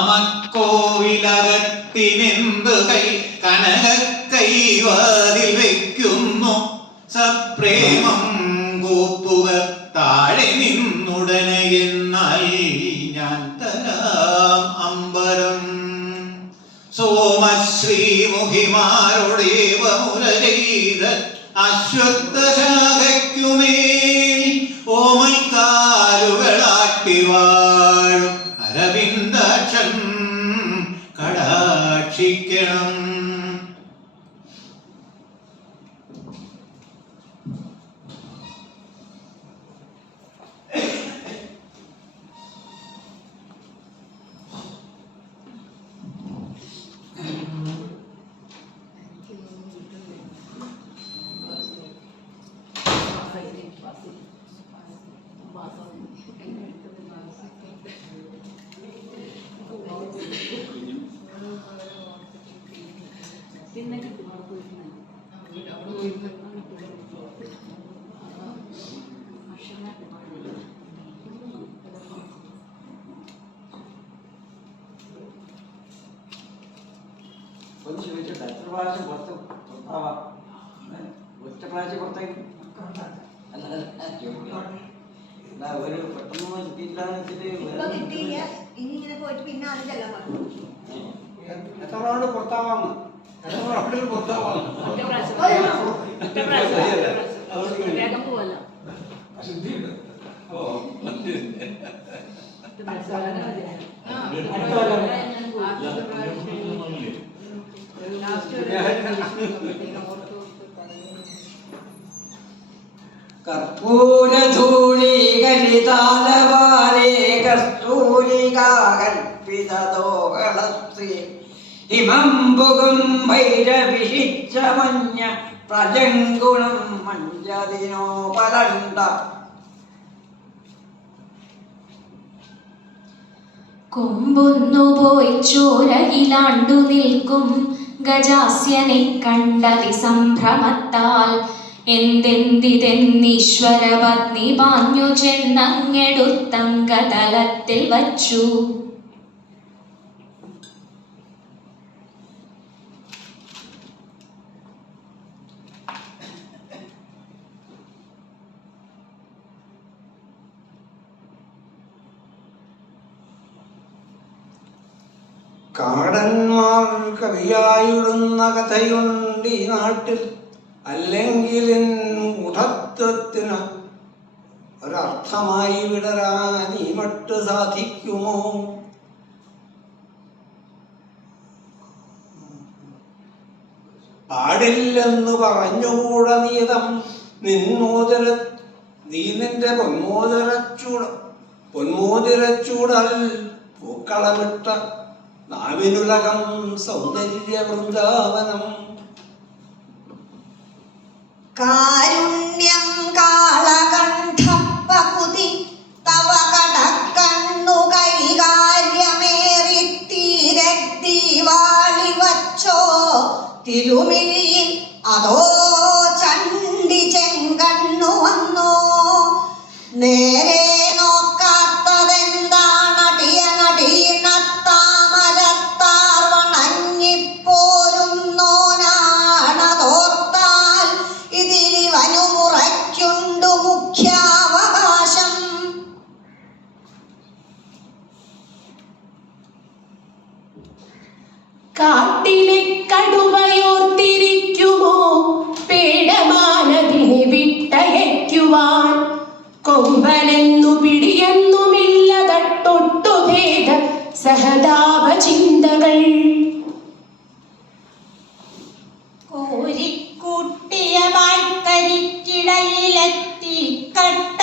കാമക്കോവിലകത്തിനെന്ത് കൈ കനക കൈവാതിൽ വയ്ക്കുന്നു സപ്രേമം കൂപ്പുക താഴെ നിന്നുടനെ എന്നാൽ ഞാൻ തരാം അമ്പരം. സോമശ്രീമുഖിമാരുടേവ മുരരീത അശ്വത്ഥശാഖയ്ക്കുമേൽ പിന്നെ കിട്ടും അവിടെ പോയിരുന്ന്. ഒന്ന് ചോദിച്ചോട്ടെ ഒരു പെട്ടെന്ന് ഇപ്പൊ കിട്ടിയില്ല. ഇനി ഇങ്ങനെ പോയിട്ട് പിന്നെ അത് ചെല്ലാൻ പറഞ്ഞു എത്ര പ്രാവശ്യം. പുറത്താവാന്ന് എത്ര പ്രാവശ്യം. പുറത്താവാന്ന് ഒറ്റ പോയി മഞ്ചതിനോ പലണ്ട. കൊമ്പൊന്നുപോയി ചോരയിലാണ്ടു നിൽക്കും ഗജാസ്യനെ കണ്ടതി സംഭ്രമത്താൽ എന്തെന്തിതെന്നീശ്വര പത്നി പാഞ്ഞു ചെന്നങ്ങെടുത്തങ്കതലത്തിൽ വച്ചു. കാടന്മാർ കവിയായിടുന്ന കഥയുണ്ട് ഈ നാട്ടിൽ. അല്ലെങ്കിൽ ഉടത്വത്തിന് ഒരർത്ഥമായി വിടരാൻ ഈ മട്ട് സാധിക്കുമോ? പാടില്ലെന്ന് പറഞ്ഞുകൂട നീതം. നിന്നോദര നീ നിന്റെ പൊന്മോദരച്ചൂട പൊന്മോതിരച്ചൂടൽ പൂക്കളമിട്ട നാവിനുലകം സൗന്ദര്യ വൃന്ദാവനം കാരുണ്യം കാളകണ്ഠപ്പകുതി തവ കടക്കണ്ണു കൈകാര്യമേറി തീരത്തീവാളി വച്ചോ? തിരുമിഴിയിൽ അതോ ചണ്ടി ചെങ്കണ്ണു വന്നോ? നേരെ കാട്ടിലെ കടുവയോർത്തിരിക്കുമോ? പേടമാനതിനെ വിട്ടയക്കുവാൻ കൊമ്പനെന്നു പിടിയെന്നുമില്ലതട്ടൊട്ടുഭേദ സഹതാപ ചിന്തകൾ കോരിക്കൂട്ടിയ വാഴ്ക്കരിക്കിടയിലെത്തി കട്ടയോ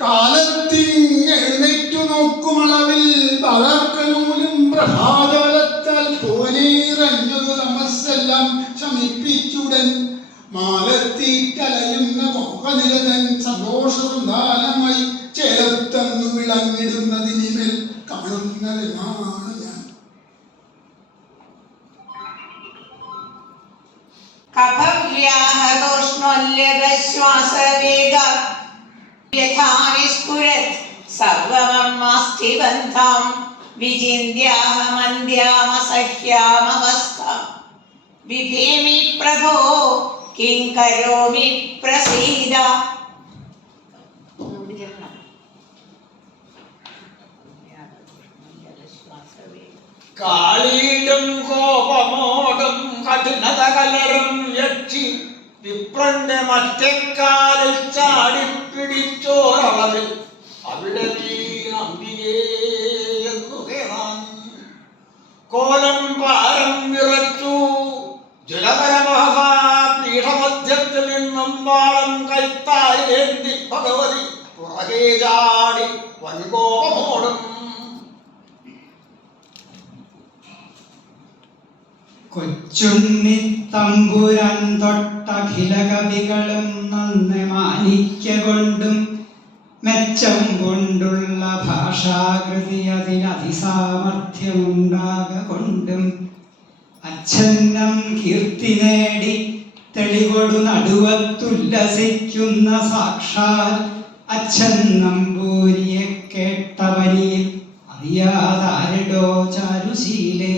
കാലത്തിങ്ങെഴുന്നേറ്റു നോക്കുമളവിൽ വളർക്കനൂലും പ്രഭാതവലത്താൽ പോലെ ശമിപ്പിച്ചുടൻ മാലത്തീറ്റലയുന്ന മോഹനിരതൻ സന്തോഷവൃന്ദാനമായി ചേർത്തന്നു വിളങ്ങിടുന്നതിനിമേൽ കാണുന്നതെന്നാണ് ഞാൻ. കഫവ്യാഹതോഷ്ണോല്യതശ്വാസവേഗ യഥാ നിസ്ഫുരത് സർവമമ്മസ്ഥിബന്ധാം വിചിന്യാഹമന്ത്യാമസഹ്യാമവസ്ഥ വിഭേമി പ്രഭോ കിം കരോമി പ്രസീദ. കാളീടും കോപമോടും കഠിനത കലരും യക്ഷി വിപ്രന്റെ മറ്റേക്കാലിൽ ചാടിപ്പിടിച്ചോരളവിൽ അവിടെ നീ എന്നു കേളാൻ കോലം കൊച്ചുണ്ണി തമ്പുരാൻ തൊട്ടഖില കവികളും നന്നെ മാനിക്ക കൊണ്ടും മെച്ചം കൊണ്ടുള്ള ഭാഷാകൃതി അതിനതിസാമർഥ്യമുണ്ടാക കൊണ്ടും അച്ഛന്നം കീർത്തി നേടി തെളികൊടു നടുവത്തുല്ലസിക്കുന്ന സാക്ഷാൽ അച്ഛൻ നമ്പൂരിയെ കേട്ടവനിയിൽ അറിയാതാരിടോ ചാരുശീലേ?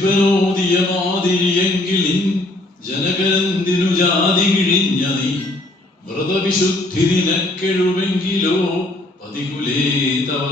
ക്ഷിതിപരോദിയ മാതിരിയെങ്കിലിൻ ജനകരന്തിനു ജാതി കിഴിഞ്ഞ നീ വ്രതവിശുദ്ധി നിനക്കെഴുമെങ്കിലോ പതികുലേ തവ